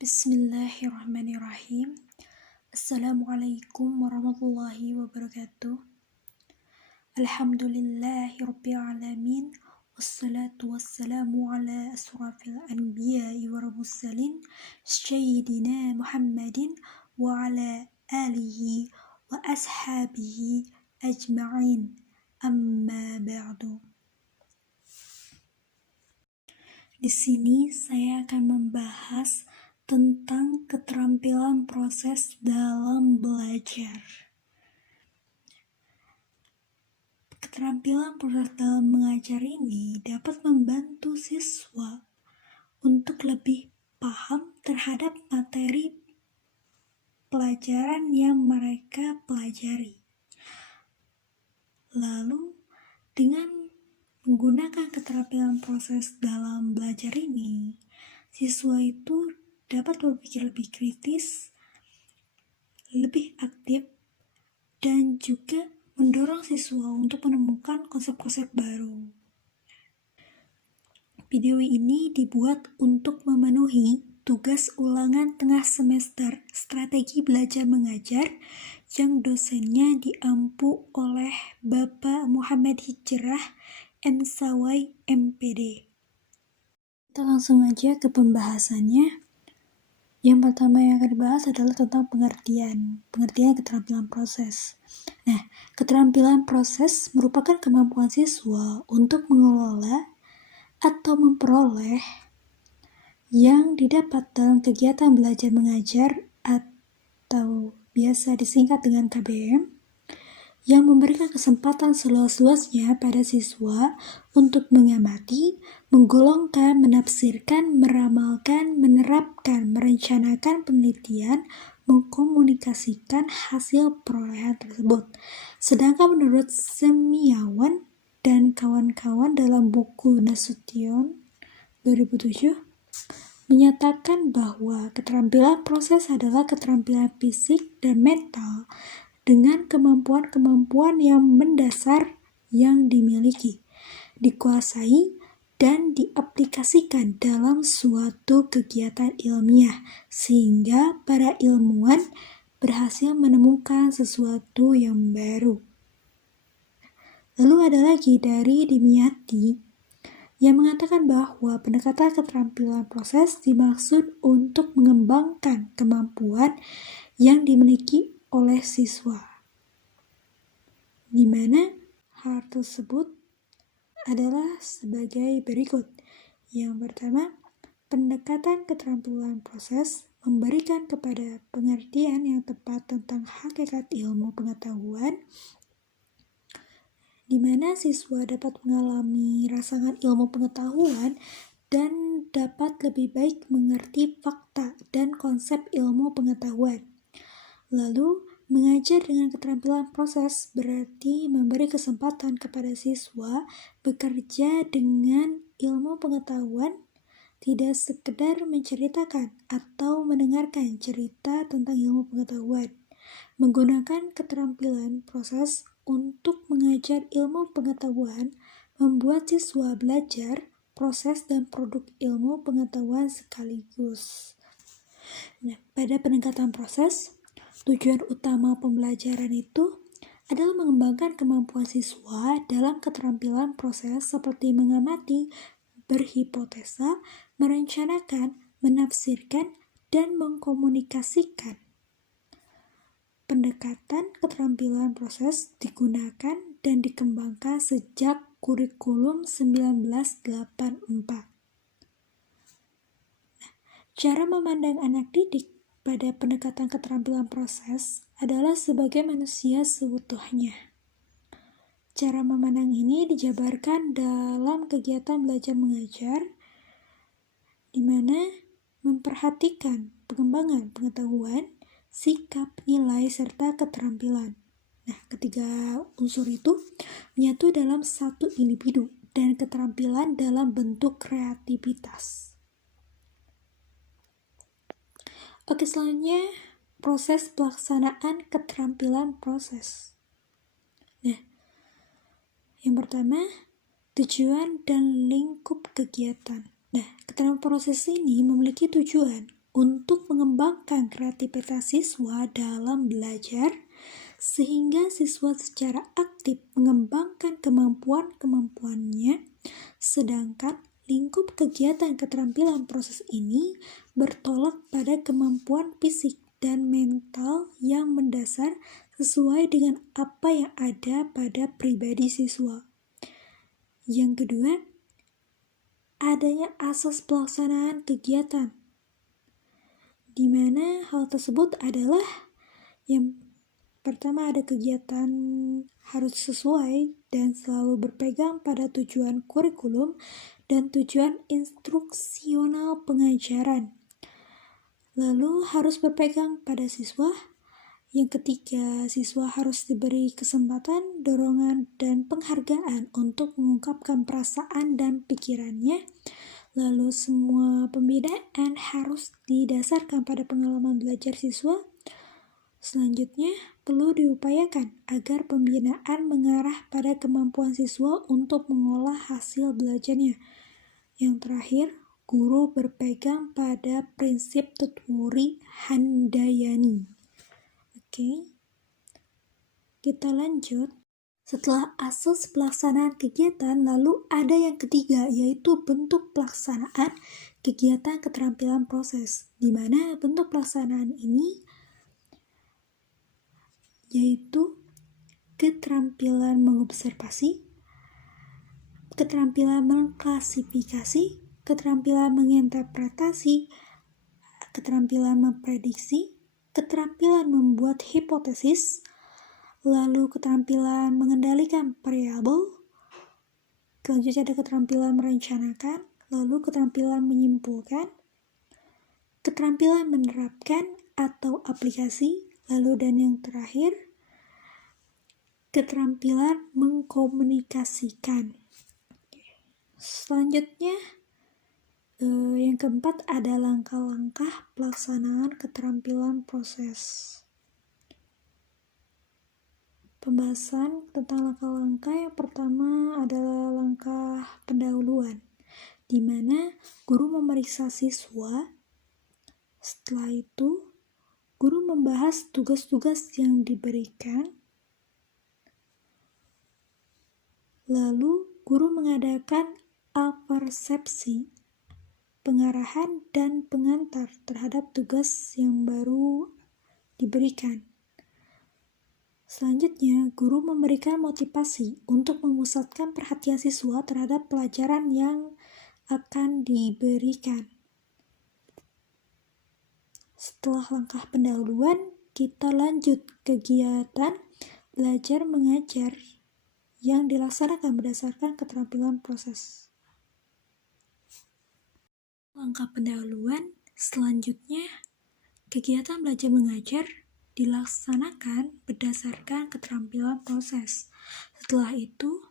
Bismillahirrahmanirrahim. Assalamualaikum warahmatullahi wabarakatuh. Alhamdulillahirabbil alamin. Wassalatu wassalamu ala asrafil anbiya'i wal mursalin sayyidina Muhammadin wa ala alihi wa ashabihi ajma'in. Amma ba'du. Di sini saya akan membahas tentang keterampilan proses dalam belajar. Keterampilan proses dalam mengajar ini dapat membantu siswa untuk lebih paham terhadap materi pelajaran yang mereka pelajari. Lalu, dengan menggunakan keterampilan proses dalam belajar ini, siswa itu dapat berpikir lebih kritis, lebih aktif, dan juga mendorong siswa untuk menemukan konsep-konsep baru. Video ini dibuat untuk memenuhi tugas ulangan tengah semester Strategi Belajar Mengajar yang dosennya diampu oleh Bapak Muhammad Hijrah Msawai MPD. Kita langsung aja ke pembahasannya. Yang pertama yang akan dibahas adalah tentang pengertian keterampilan proses. Nah, keterampilan proses merupakan kemampuan siswa untuk mengelola atau memperoleh yang didapat dalam kegiatan belajar mengajar atau biasa disingkat dengan KBM, yang memberikan kesempatan seluas-luasnya pada siswa untuk mengamati, menggolongkan, menafsirkan, meramalkan, menerapkan, merencanakan penelitian, mengkomunikasikan hasil perolehan tersebut. Sedangkan menurut Semiawan dan kawan-kawan dalam buku Nasution 2007, menyatakan bahwa keterampilan proses adalah keterampilan fisik dan mental dengan kemampuan-kemampuan yang mendasar yang dimiliki, dikuasai, dan diaplikasikan dalam suatu kegiatan ilmiah, sehingga para ilmuwan berhasil menemukan sesuatu yang baru. Lalu ada lagi dari Dimyati yang mengatakan bahwa pendekatan keterampilan proses dimaksud untuk mengembangkan kemampuan yang dimiliki oleh siswa, di mana hal tersebut adalah sebagai berikut. Yang pertama, pendekatan keterampilan proses memberikan kepada pengertian yang tepat tentang hakikat ilmu pengetahuan, di mana siswa dapat mengalami rasakan ilmu pengetahuan dan dapat lebih baik mengerti fakta dan konsep ilmu pengetahuan. Lalu, mengajar dengan keterampilan proses berarti memberi kesempatan kepada siswa bekerja dengan ilmu pengetahuan, tidak sekedar menceritakan atau mendengarkan cerita tentang ilmu pengetahuan. Menggunakan keterampilan proses untuk mengajar ilmu pengetahuan membuat siswa belajar proses dan produk ilmu pengetahuan sekaligus. Nah, pada pendekatan proses, tujuan utama pembelajaran itu adalah mengembangkan kemampuan siswa dalam keterampilan proses seperti mengamati, berhipotesa, merencanakan, menafsirkan, dan mengkomunikasikan. Pendekatan keterampilan proses digunakan dan dikembangkan sejak kurikulum 1984. Cara memandang anak didik pada pendekatan keterampilan proses adalah sebagai manusia seutuhnya. Cara memandang ini dijabarkan dalam kegiatan belajar mengajar, di mana memperhatikan pengembangan pengetahuan, sikap, nilai, serta keterampilan. Nah, ketiga unsur itu menyatu dalam satu individu dan keterampilan dalam bentuk kreativitas. Oke, selanjutnya proses pelaksanaan keterampilan proses. Nah, yang pertama, tujuan dan lingkup kegiatan. Nah, keterampilan proses ini memiliki tujuan untuk mengembangkan kreativitas siswa dalam belajar, sehingga siswa secara aktif mengembangkan kemampuan-kemampuannya, sedangkan lingkup kegiatan keterampilan proses ini bertolak pada kemampuan fisik dan mental yang mendasar sesuai dengan apa yang ada pada pribadi siswa. Yang kedua, adanya asas pelaksanaan kegiatan, di mana hal tersebut adalah yang pertama, ada kegiatan harus sesuai dan selalu berpegang pada tujuan kurikulum dan tujuan instruksional pengajaran. Lalu harus berpegang pada siswa. Yang ketiga, siswa harus diberi kesempatan, dorongan, dan penghargaan untuk mengungkapkan perasaan dan pikirannya. Lalu semua pembinaan harus didasarkan pada pengalaman belajar siswa. Selanjutnya, perlu diupayakan agar pembinaan mengarah pada kemampuan siswa untuk mengolah hasil belajarnya. Yang terakhir, guru berpegang pada prinsip Tutwuri Handayani. Oke, kita lanjut. Setelah asas pelaksanaan kegiatan, lalu ada yang ketiga, yaitu bentuk pelaksanaan kegiatan keterampilan proses, di mana bentuk pelaksanaan ini yaitu keterampilan mengobservasi, keterampilan mengklasifikasi, keterampilan menginterpretasi, keterampilan memprediksi, keterampilan membuat hipotesis, lalu keterampilan mengendalikan variabel, selanjutnya ada keterampilan merencanakan, lalu keterampilan menyimpulkan, keterampilan menerapkan atau aplikasi, lalu dan yang terakhir, keterampilan mengkomunikasikan. Selanjutnya, yang keempat ada langkah-langkah pelaksanaan keterampilan proses. Pembahasan tentang langkah-langkah yang pertama adalah langkah pendahuluan, di mana guru memeriksa siswa. Setelah itu, guru membahas tugas-tugas yang diberikan. Lalu, guru mengadakan apersepsi, pengarahan, dan pengantar terhadap tugas yang baru diberikan. Selanjutnya, guru memberikan motivasi untuk memusatkan perhatian siswa terhadap pelajaran yang akan diberikan. Setelah langkah pendahuluan, kita lanjut kegiatan belajar mengajar yang dilaksanakan berdasarkan keterampilan proses. Langkah pendahuluan selanjutnya, kegiatan belajar mengajar dilaksanakan berdasarkan keterampilan proses. Setelah itu,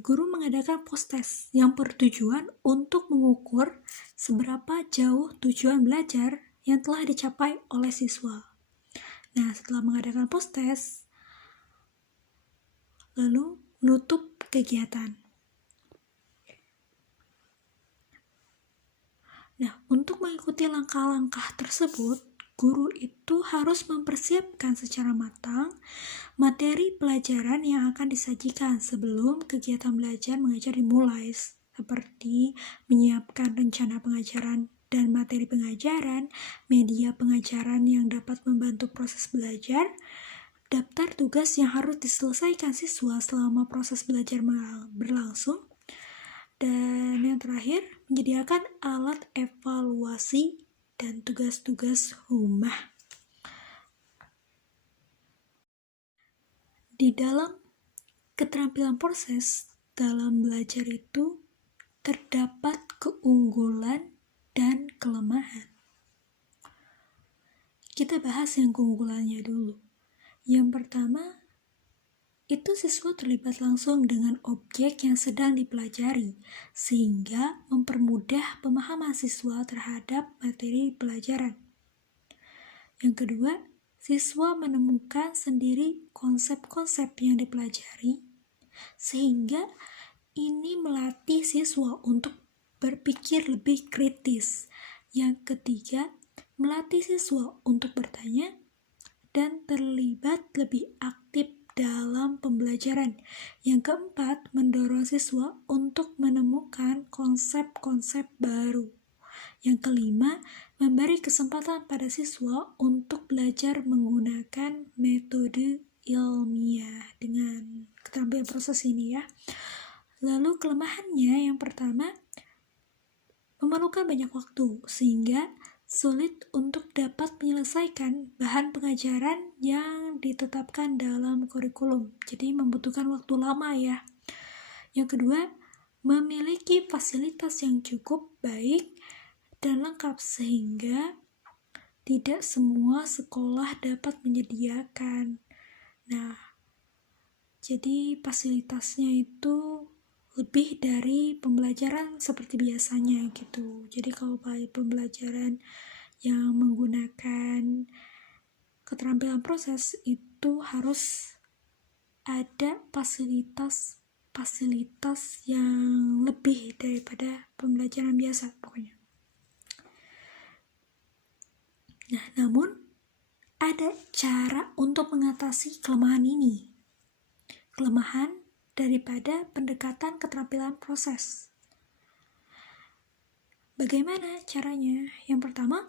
guru mengadakan post-test yang bertujuan untuk mengukur seberapa jauh tujuan belajar yang telah dicapai oleh siswa. Nah, setelah mengadakan post-test, lalu menutup kegiatan. Nah, untuk mengikuti langkah-langkah tersebut, guru itu harus mempersiapkan secara matang materi pelajaran yang akan disajikan sebelum kegiatan belajar mengajar dimulai, seperti menyiapkan rencana pengajaran dan materi pengajaran, media pengajaran yang dapat membantu proses belajar, daftar tugas yang harus diselesaikan siswa selama proses belajar berlangsung, dan yang terakhir, menyediakan alat evaluasi dan tugas-tugas rumah. Di dalam keterampilan proses dalam belajar itu terdapat keunggulan dan kelemahan. Kita bahas yang keunggulannya dulu. Yang pertama, itu siswa terlibat langsung dengan objek yang sedang dipelajari, sehingga mempermudah pemahaman siswa terhadap materi pelajaran. Yang kedua, siswa menemukan sendiri konsep-konsep yang dipelajari, sehingga ini melatih siswa untuk berpikir lebih kritis, Yang ketiga, melatih siswa untuk bertanya dan terlibat lebih aktif dalam pembelajaran. Yang keempat, mendorong siswa untuk menemukan konsep-konsep baru. Yang kelima, memberi kesempatan pada siswa untuk belajar menggunakan metode ilmiah dengan keterampilan proses ini ya. Lalu kelemahannya yang pertama, memerlukan banyak waktu sehingga sulit untuk dapat menyelesaikan bahan pengajaran yang ditetapkan dalam kurikulum. Jadi membutuhkan waktu lama ya. Yang kedua, memiliki fasilitas yang cukup baik dan lengkap sehingga tidak semua sekolah dapat menyediakan. Nah, jadi fasilitasnya itu lebih dari pembelajaran seperti biasanya gitu. Jadi kalau pembelajaran yang menggunakan keterampilan proses itu harus ada fasilitas yang lebih daripada pembelajaran biasa pokoknya. Nah, namun ada cara untuk mengatasi kelemahan ini. Kelemahan daripada pendekatan keterampilan proses. Bagaimana caranya? Yang pertama,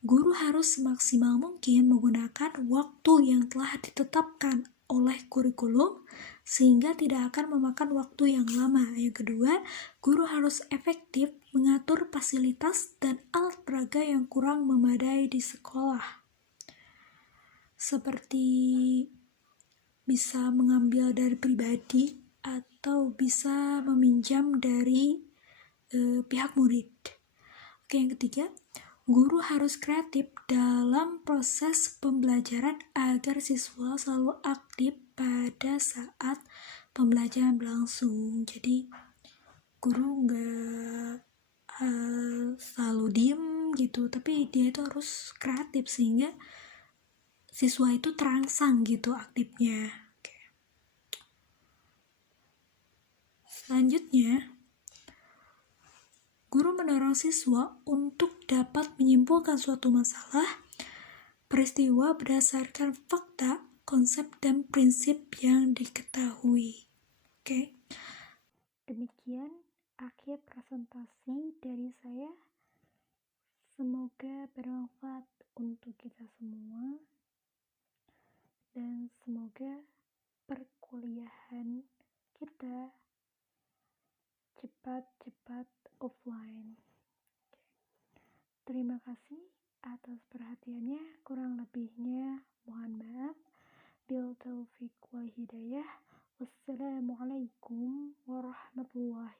guru harus semaksimal mungkin menggunakan waktu yang telah ditetapkan oleh kurikulum sehingga tidak akan memakan waktu yang lama. Yang kedua, guru harus efektif mengatur fasilitas dan alat peraga yang kurang memadai di sekolah. Seperti bisa mengambil dari pribadi atau bisa meminjam dari pihak murid. Oke, yang ketiga, guru harus kreatif dalam proses pembelajaran agar siswa selalu aktif pada saat pembelajaran berlangsung. Jadi guru nggak selalu diem gitu, tapi dia itu harus kreatif sehingga siswa itu terangsang gitu aktifnya. Oke. Selanjutnya, guru mendorong siswa untuk dapat menyimpulkan suatu masalah, peristiwa berdasarkan fakta, konsep, dan prinsip yang diketahui. Oke. Demikian akhir presentasi dari saya. Semoga bermanfaat untuk kita semua. Dan semoga perkuliahan kita cepat-cepat offline. Terima kasih atas perhatiannya. Kurang lebihnya mohon maaf. Bil taufiq wal hidayah. Wassalamualaikum warahmatullahi